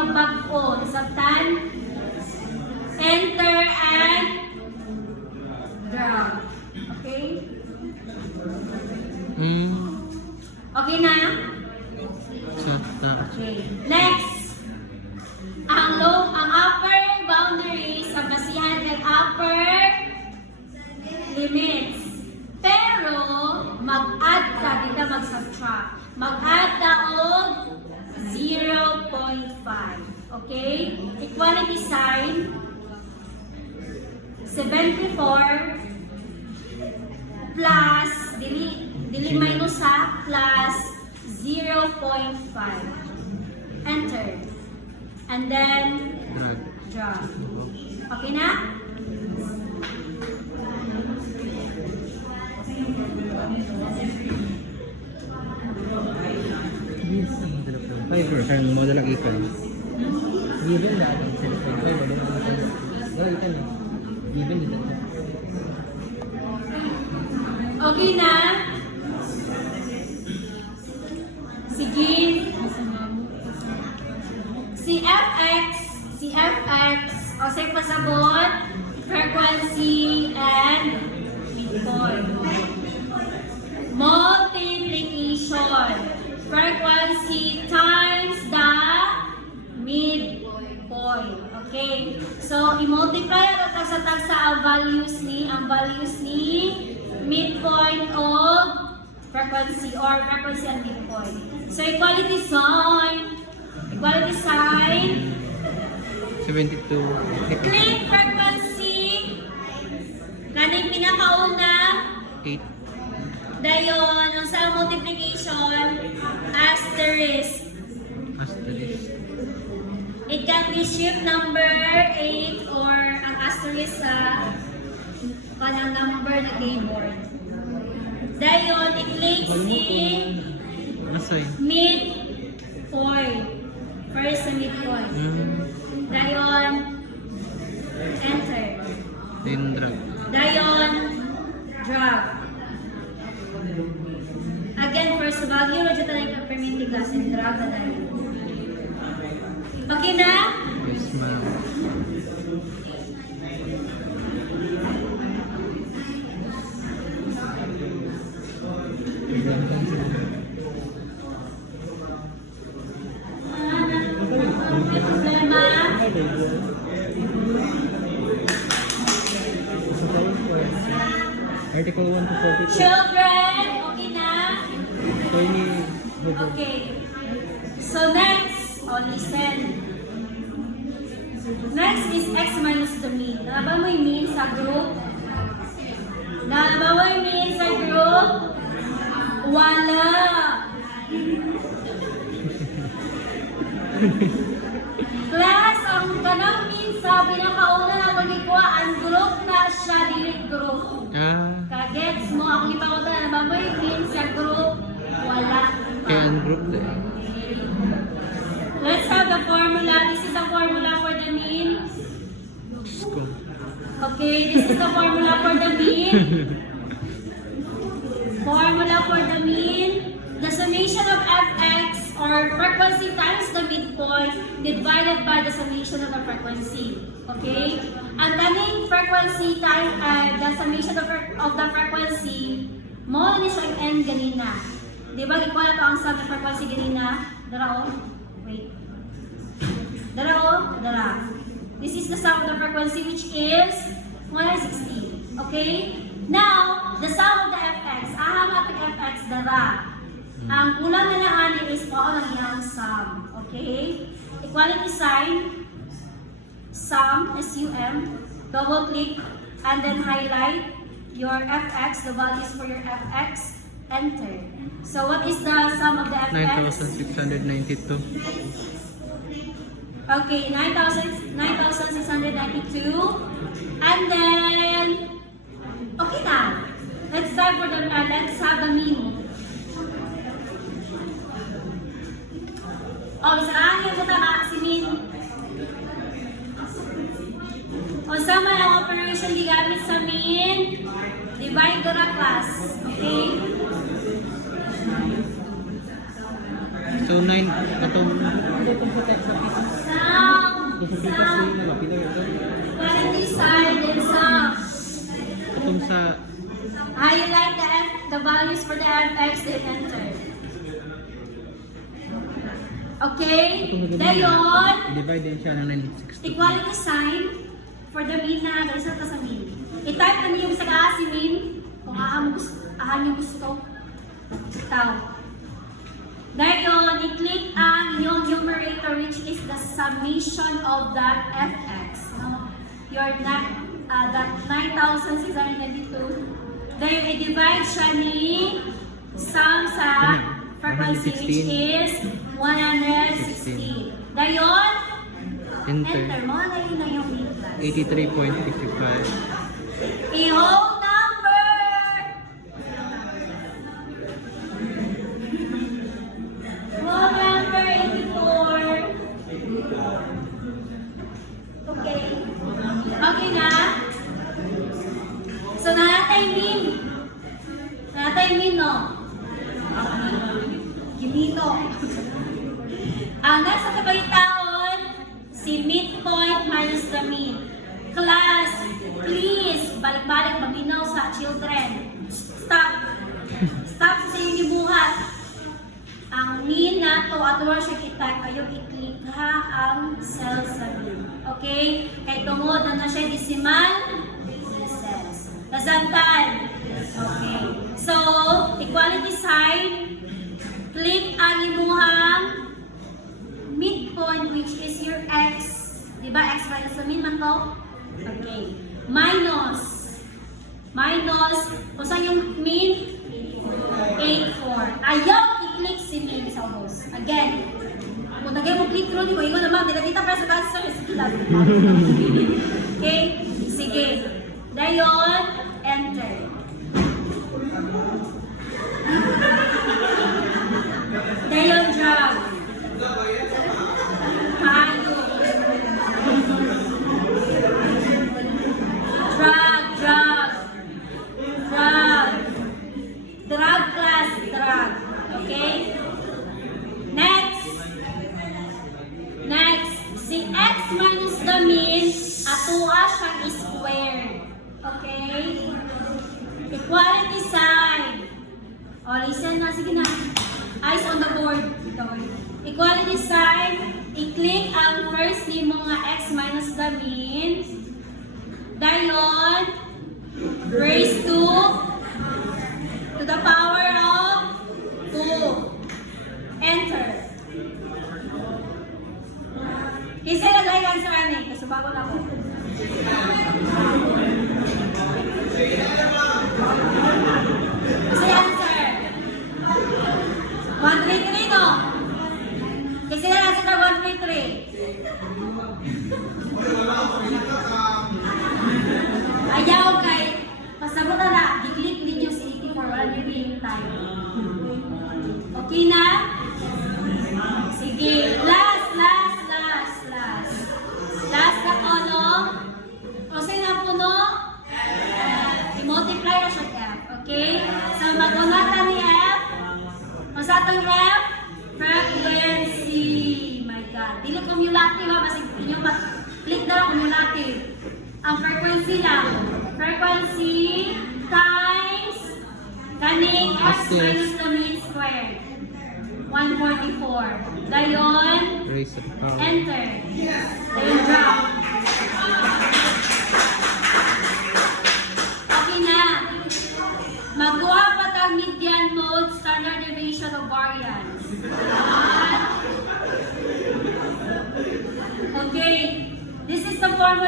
magbag-o. Sabtan, enter and drag. Okay? Okay na? Okay. Next. Ang upper boundary sa basihan ng upper limits. Pero, mag-add ka, di ka mag-subtract. Mag-add ka og 0.5. Okay? Equality sign. 74 plus, dili minus ha, plus 0.5. Enter. And then, drag. Okay na? Fiber kan model ang ikan. Given na ang cellphone fiber mo ikan. Given ito. Okay na? Sige. Si FX, o say pasabot, frequency and midpoint. Multiplication. Frequency times the midpoint. Okay? So, i-multiply ito sa tagsa ang values ni midpoint of frequency or frequency and midpoint. So, equality sign. 72. Click frequency. Kaning pinakauna. 8. Dayon, ang sa multiplication, asterisk. It can be shift number 8 or ang asterisk sa kanang number na keyboard. Dayon, i-click si midpoint. First sa midpoint. Dayon, enter. Then drag. Dayon, drag. Again, first value, radyo tayo ka-permitting gas and drag na tayo. Okay na? Yes, ma'am. May problema? Article 1 to 42. Children, okay na? Okay. So next, listen. Next is x minus the mean. Naba mo yung mean sa group? Naba mo yung mean sa group? Wala. Class, ang kanang mean sa pinakauna na magikuha, ang group na siya, delete group. Kagets mo, ang ipakota na naba mo yung mean sa group? Wala. Kaya ang group din. Let's have the formula. This is the formula for the mean. Okay, this is the formula for the mean. Formula for the mean. The summation of fx or frequency times the midpoint divided by the summation of the frequency. Okay? Ang taning frequency time, the summation of the frequency, mo na siya ang n ganina. Di ba? Ikaw na ito ang sum of frequency ganina. Dara o. Wait. Dara o. Dara. This is the sum of the frequency which is 160. Okay? Now, the sum of the fx. Ahama at fx dara. Ang ulang na lang is mao lang iyang sum. Okay? Equality sign. Sum, S-U-M. Double click and then highlight your fx, the values for your fx. Enter. So what is the sum of the fx? 9,692. Okay, 9,692. And then, okay na. Let's start for the, let's have the mean. Oh, saan yung butaka si mean? O sama ang operation gigamit sa mean, divide the class. Okay? So 9 atong Sa Kung sa frequency na mapila ito. Equality sign and sum. Itong sa Highlight the values for the fx, then enter. Okay? Dayon, divide din siya ng 960. equality sign for the mean na result ka sa mean. I-type na niyo sa si mean kung ahan yung gusto. Tao. Dayon, i-click ang yung numerator which is the summation of that fx. No? Your that 9,692. Dayon, i-divide siya ni sum sa frequency which is 116. Dayon, enter mo na yun na yung mean class. 83.55. I-whole number! Whole number 84. Okay. Okay na? So, natatay mean. Natatay mean, no? Ginito. Ang nasa kabalitaon, si midpoint minus the mean. Class, please, balik-balik maminaw sa children. Stop. Stop sa inyong gibuhat. Ang mean na to, at wala siya kita, kayo i-click ha ang cell sa mean. Okay? Kay tungod na siya decimal cells. Nasantan. Okay. So, equality sign, click ang imuhang midpoint which is your x. Diba x minus the mean man ko? Okay. Minus. Kung saan yung mean? 84. Ayaw i-click si mean sa ubos. Again. Kung tagay mo click through, di ko ingon naman. Dila kita pa sa answer. Okay? Sige. Dayon, enter. Dayon, drag. Paano? Drag class, drag. Okay? Next. Si x minus the mean, atuwa siyang square. Okay? Equality sign. O, listen na. Sige na. Eyes on the board. Equality sign. I-click ang first ni mga x minus the mean. Dayon, raise to the power of 2. Enter. Kasi nalagay ang answer ani. Kasubagon ako. Kasi answer. 133 no? Kasi answer na 133. Ayaw kay pasabot na i-click ninyo si 84 wala nyo yung time. Okay na? Sige. Last na column. O sino puno? I-multiply na siya F. Okay? So mag-unatan ni F. O sa itong F, frequency. My God. Dili cumulative ha. Basta inyo click na lang cumulative. Ang frequency lang. Frequency times kaning x minus the mean squared. 144. Dayon, Raise to the power. enter. Dayon, drop. Okay na. Magawa pa tag median mode standard deviation of variance. Okay. This is the formula.